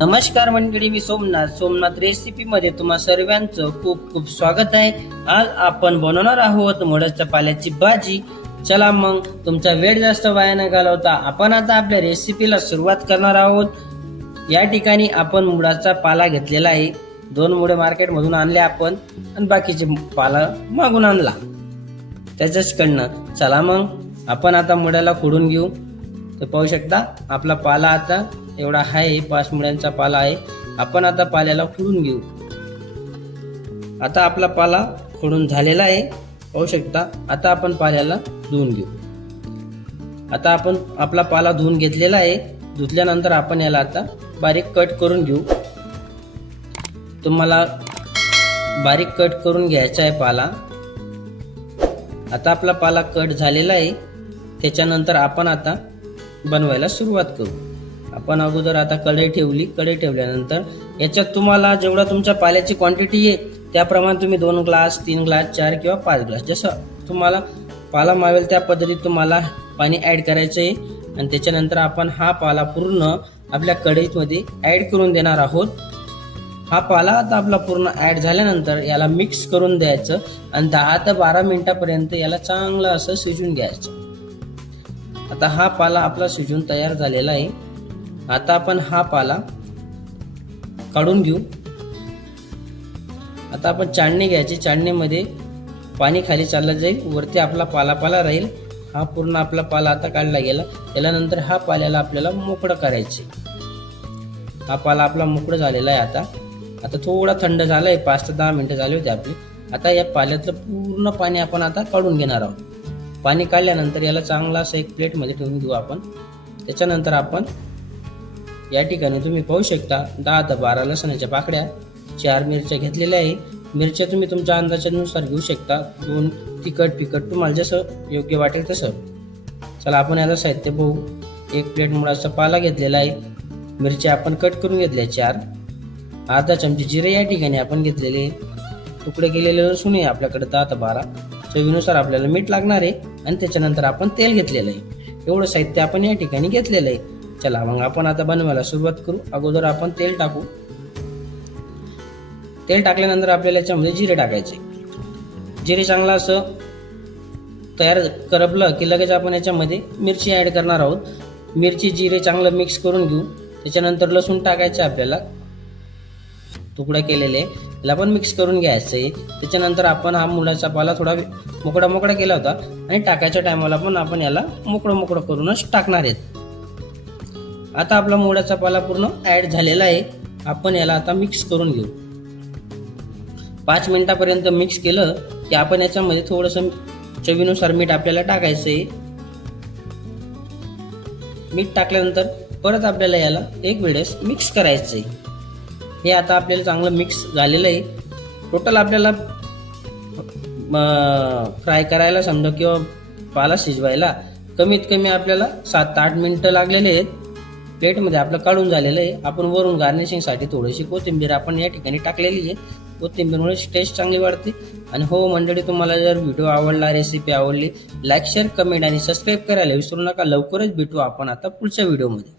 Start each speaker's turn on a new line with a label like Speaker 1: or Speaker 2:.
Speaker 1: नमस्कार मंडळी मी सोमनाथ. सोमनाथ रेसिपी मध्ये तुम्हा सर्वांचं खूप खूप स्वागत आहे. आज आपण बनवणार आहोत मोडसच्या पाल्याची भाजी. चला मग तुमचा वेळ जास्त वाया न घालवता आपण आता आपल्या रेसिपीला सुरुवात करणार आहोत. या ठिकाणी आपण मुळाचा पाला घेतलेला आहे. दोन मुळे मार्केटमधून आणले आपण आणि बाकीचे पाला मागून आणला. त्याच्याचकडनं चला मग आपण आता मुळ्याला खोडून घेऊ. तर पाहू शकता आपला पाला आता एवढा आहे पाच मुळ्यांचा पाला आहे. आपण आता पाल्याला खोडून घेऊ. आता आपला पाला खोडून झालेला आहे. पाहू शकता आता आपण पाल्याला धुवून घेऊ. आता आपण आपला पाला धुवून घेतलेला आहे. धुतल्यानंतर आपण याला आता बारीक कट करून घेऊ. तुम्हाला बारीक कट करून घ्यायचा आहे पाला. आता आपला पाला कट झालेला आहे. त्याच्यानंतर आपण आता बनवायला सुरुवात करू. आपण अगोदर आता कढई ठेवली. कढई ठेवल्यानंतर याच्यात तुम्हाला जेवढा तुमच्या पाल्याची क्वांटिटी आहे त्याप्रमाणे तुम्ही दोन ग्लास तीन ग्लास चार किंवा पाच ग्लास जसं तुम्हाला पाला मावेल त्या पद्धतीत तुम्हाला पाणी ॲड करायचं आहे आणि त्याच्यानंतर आपण हा पाला पूर्ण आपल्या कढईमध्ये ॲड करून देणार आहोत. हा पाला आता आपला पूर्ण ॲड झाल्यानंतर याला मिक्स करून द्यायचं आणि दहा ते बारा मिनिटापर्यंत याला चांगलं असं शिजून घ्यायचं. आता हा पाला आपला शिजून तयार झालेला आहे. आता आपण हा पाला काढून घेऊ. आता आपण चाळणी घ्यायची. चाळणीमध्ये पाणी खाली चाललं जाईल. वरती आपला पाला पाला राहील. हा पूर्ण आपला पाला आता काढला गेला. त्यानंतर हा पाल्याला आपल्याला मोकळं करायचे. हा पाला आपला मोकळं झालेला आहे आता. आता थोडा थंड झाला आहे पाच ते दहा मिनटं झाली होती आपली. आता या पाल्यातलं पूर्ण पाणी आपण आता काढून घेणार आहोत. पाणी काढल्यानंतर याला चांगला असं एक प्लेटमध्ये ठेवून घेऊ आपण. त्याच्यानंतर आपण या ठिकाणी तुम्ही पाहू शकता दहा ते बारा लसणाच्या पाकड्या चार मिरच्या घेतलेल्या आहे. मिरच्या तुम्ही तुमच्या अंदाजानुसार घेऊ शकता. दोन तिखट पिकट तुम्हाला जसं योग्य वाटेल तसं. चला आपण याला साहित्य पाहू. एक प्लेट मुळाचा पाला घेतलेला आहे. मिरच्या आपण कट करून घेतल्या चार. अर्धा चमचे जिरे या ठिकाणी आपण घेतलेले. तुकडे केलेले लसूण आहे आपल्याकडे दहा ते बारा. चवीनुसार आपल्याला मीठ लागणार आहे आणि त्याच्यानंतर आपण तेल घेतलेलं आहे. एवढं साहित्य आपण या ठिकाणी घेतलेलं आहे. चला मग आपण आता बनवायला सुरुवात करू. अगोदर आपण तेल टाकू. तेल टाकल्यानंतर आपल्याला याच्यामध्ये जिरे टाकायचे. जिरे चांगला असं तयार करपलं की लगेच आपण याच्यामध्ये मिरची ॲड करणार आहोत. मिरची जिरे चांगलं मिक्स करून घेऊ. त्याच्यानंतर लसूण टाकायचं आपल्याला. तुकडा केलेले. याला पण मिक्स करून घ्यायचं आहे. त्याच्यानंतर आपण हा मुलाचा पाला थोडा मोकळा मोकळा केला होता. आणि टाकायच्या टायमाला पण आपण याला मोकळं मोकळं करूनच टाकणार आहेत. आता आपला मुळाचा पाला पूर्ण ॲड झालेला आहे. आपण याला आता मिक्स करून घेऊ. पाच मिनिटापर्यंत मिक्स केलं की आपण याच्यामध्ये थोडंसं चवीनुसार मीठ आपल्याला टाकायचं आहे मीठ टाकल्यानंतर परत आपल्याला याला एक वेळेस मिक्स करायचं आहे हे आता आपल्याला चांगलं मिक्स झालेलं आहे. टोटल आपल्याला फ्राय करायला समजा किंवा पाला शिजवायला कमीत कमी आपल्याला सात आठ मिनटं लागलेले आहेत. प्लेटमध्ये आपलं काढून झालेलं आहे. आपण वरून गार्निशिंगसाठी थोडीशी कोथिंबीर आपण या ठिकाणी टाकलेली आहे. कोथिंबीरमुळे टेस्ट चांगली वाढते. आणि हो मंडळी तुम्हाला जर व्हिडिओ आवडला रेसिपी आवडली लाईक शेअर कमेंट आणि सबस्क्राईब करायला विसरू नका. लवकरच भेटू आपण आता पुढच्या व्हिडिओमध्ये